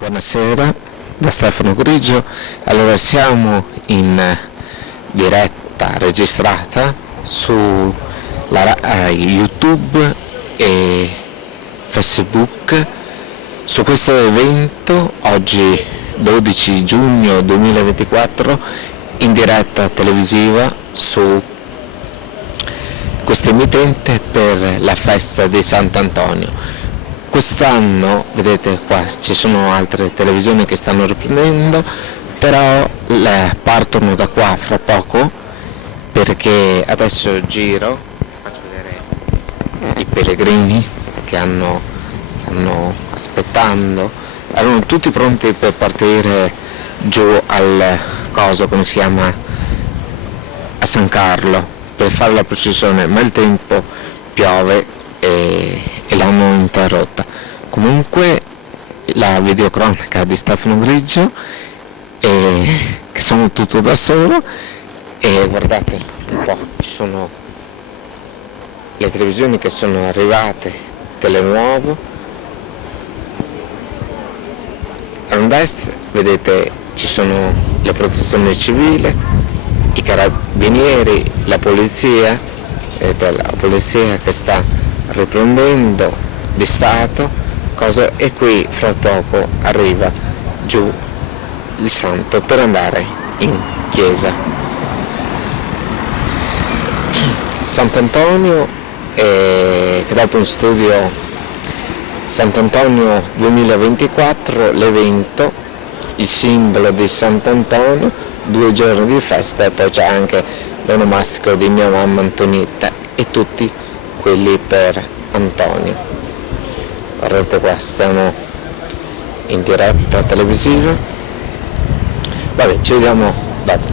Buonasera da Stefano Grigio. Allora siamo in diretta registrata su YouTube e Facebook su questo evento oggi 12 giugno 2024 in diretta televisiva su questa emittente per la festa di Sant'Antonio. Quest'anno, vedete qua, ci sono altre televisioni che stanno riprendendo, però partono da qua fra poco, perché adesso giro, faccio vedere i pellegrini che stanno aspettando, erano tutti pronti per partire giù al coso, come si chiama, a San Carlo, per fare la processione, ma il tempo piove e l'hanno interrotta. Comunque la videocronaca di Stefano Grigio, che sono tutto da solo, e guardate un po', ci sono le televisioni che sono arrivate, Telenuovo, Rondest, vedete ci sono le protezioni civile, i carabinieri, la polizia, vedete la polizia che sta riprendendo di Stato, e qui fra poco arriva giù il santo per andare in chiesa. Sant'Antonio, che dopo un studio Sant'Antonio 2024, l'evento, il simbolo di Sant'Antonio, 2 giorni di festa, e poi c'è anche l'onomastico di mia mamma Antonietta e tutti quelli per Antonio. Guardate qua, stiamo in diretta televisiva. Vabbè, ci vediamo dopo.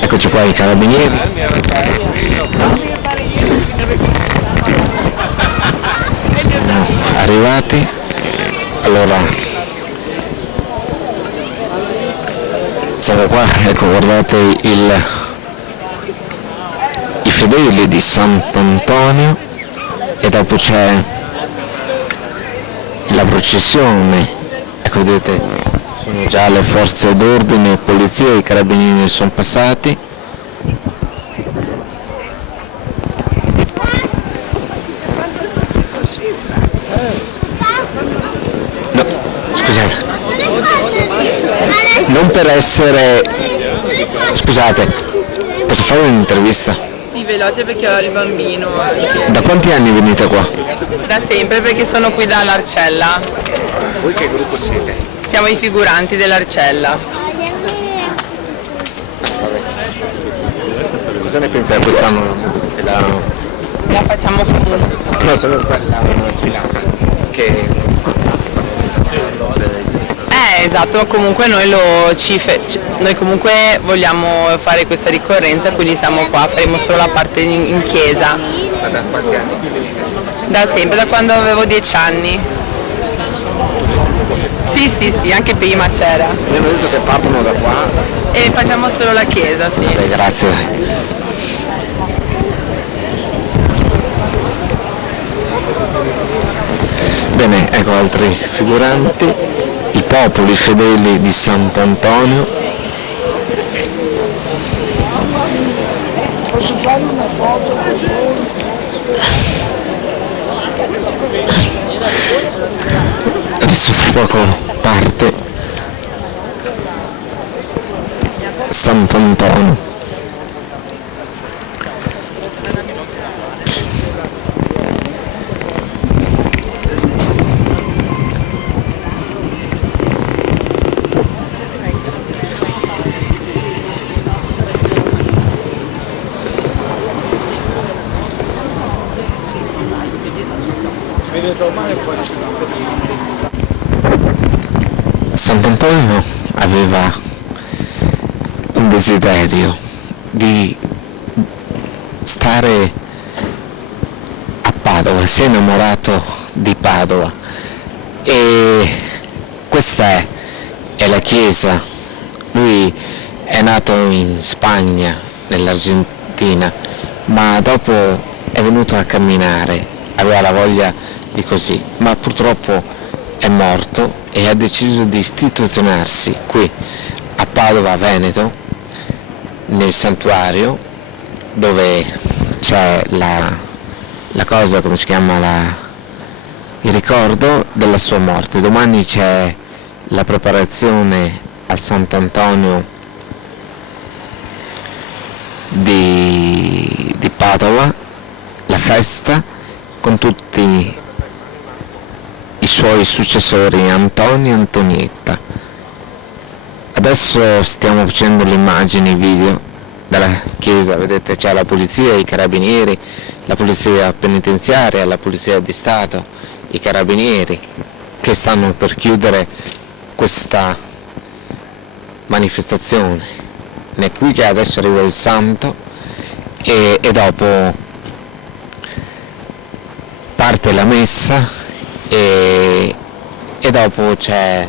Eccoci qua i carabinieri. Sono arrivati. Allora siamo qua, ecco, guardate i fedeli di Sant'Antonio, e dopo c'è la processione, ecco, vedete sono già le forze d'ordine, polizia, i carabinieri sono passati. No, scusate, non per essere, scusate, posso fare un'intervista? Sì, veloce perché ho il bambino anche. Da quanti anni venite qua? Da sempre, perché sono qui dall'Arcella. Voi che gruppo siete? Siamo i figuranti dell'Arcella. Cosa ne pensa di quest'anno La facciamo comunque. No, se non sbaglio, una sfilata che Esatto, comunque noi comunque vogliamo fare questa ricorrenza, quindi siamo qua, faremo solo la parte in chiesa. Ma da quanti anni venite? Da sempre, da quando avevo 10 anni. Sì, anche prima c'era. Mi hanno detto che partono da qua. E facciamo solo la chiesa, sì. Beh, grazie. Bene, ecco altri figuranti, i popoli fedeli di Sant'Antonio. Posso fare una foto con voi? Adesso fra poco parte Sant'Antonio. Sant'Antonio aveva un desiderio di stare a Padova, si è innamorato di Padova, e questa è la chiesa. Lui è nato in Spagna, nell'Argentina, ma dopo è venuto a camminare, aveva la voglia di di così, ma purtroppo è morto e ha deciso di istituzionarsi qui a Padova, Veneto, nel santuario dove c'è la cosa, come si chiama, il ricordo della sua morte. Domani c'è la preparazione a Sant'Antonio di Padova, la festa con tutti i suoi successori, Antonio e Antonietta. Adesso stiamo facendo le immagini, i video della chiesa, vedete c'è la polizia, i carabinieri, la polizia penitenziaria, la polizia di Stato, i carabinieri che stanno per chiudere questa manifestazione. È qui che adesso arriva il santo e dopo parte la messa e dopo c'è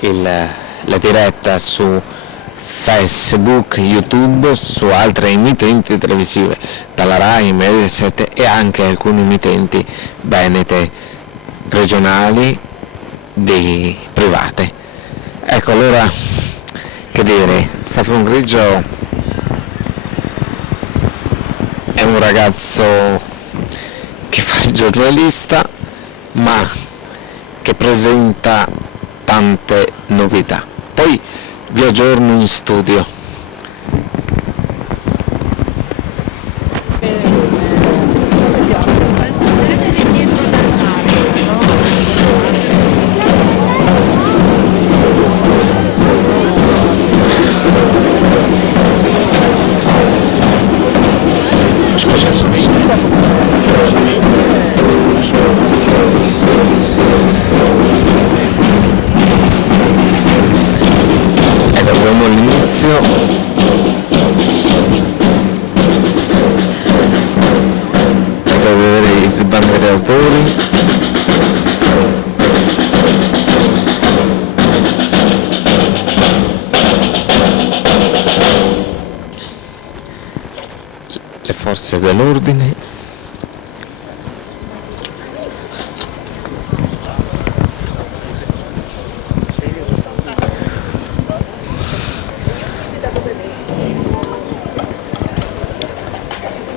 la diretta su Facebook, YouTube, su altre emittenti televisive, dalla Rai, Mediaset e anche alcune emittenti venete regionali private. Ecco, allora, che dire, Stefano Grigio è un ragazzo che fa il giornalista ma che presenta tante novità. Poi vi aggiorno in studio. All'inizio potete vedere i sbandieratori, le forze dell'ordine,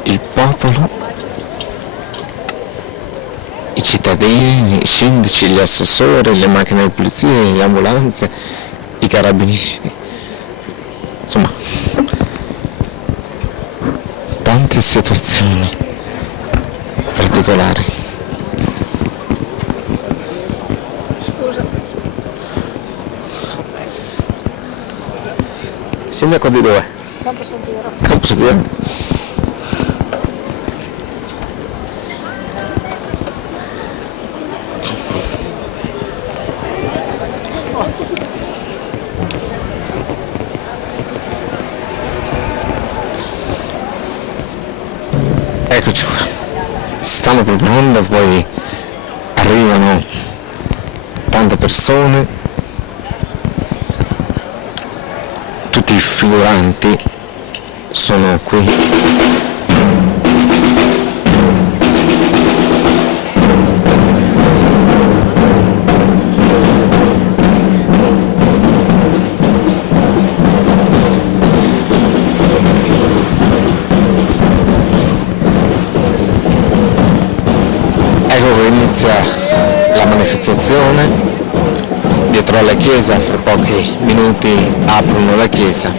il popolo, i cittadini, i sindaci, gli assessori, le macchine di polizia, le ambulanze, i carabinieri, insomma tante situazioni particolari. Sindaco di dove? Camposampiero. Camposampiero. Eccoci qua, si stanno preparando, poi arrivano tante persone, tutti i figuranti sono qui. Inizia la manifestazione dietro alla chiesa, fra pochi minuti aprono la chiesa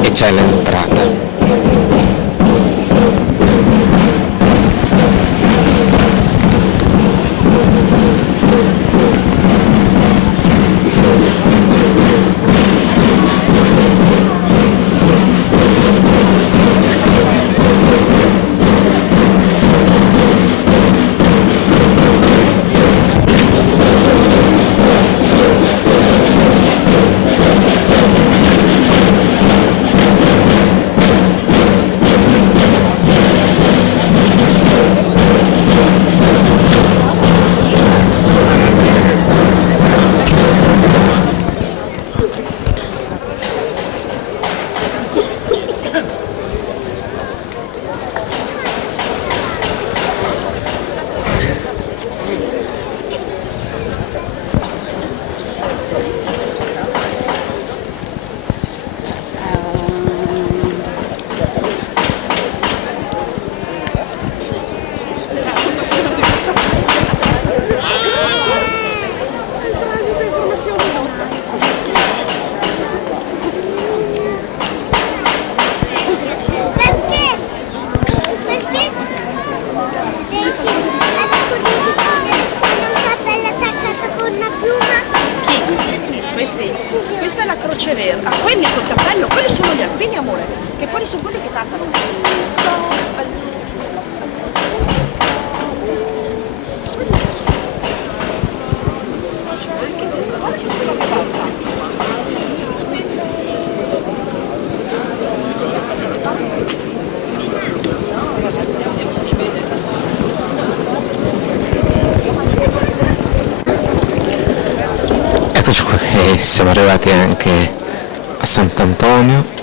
e c'è l'entrata. Eccoci qua che siamo arrivati anche a Sant'Antonio.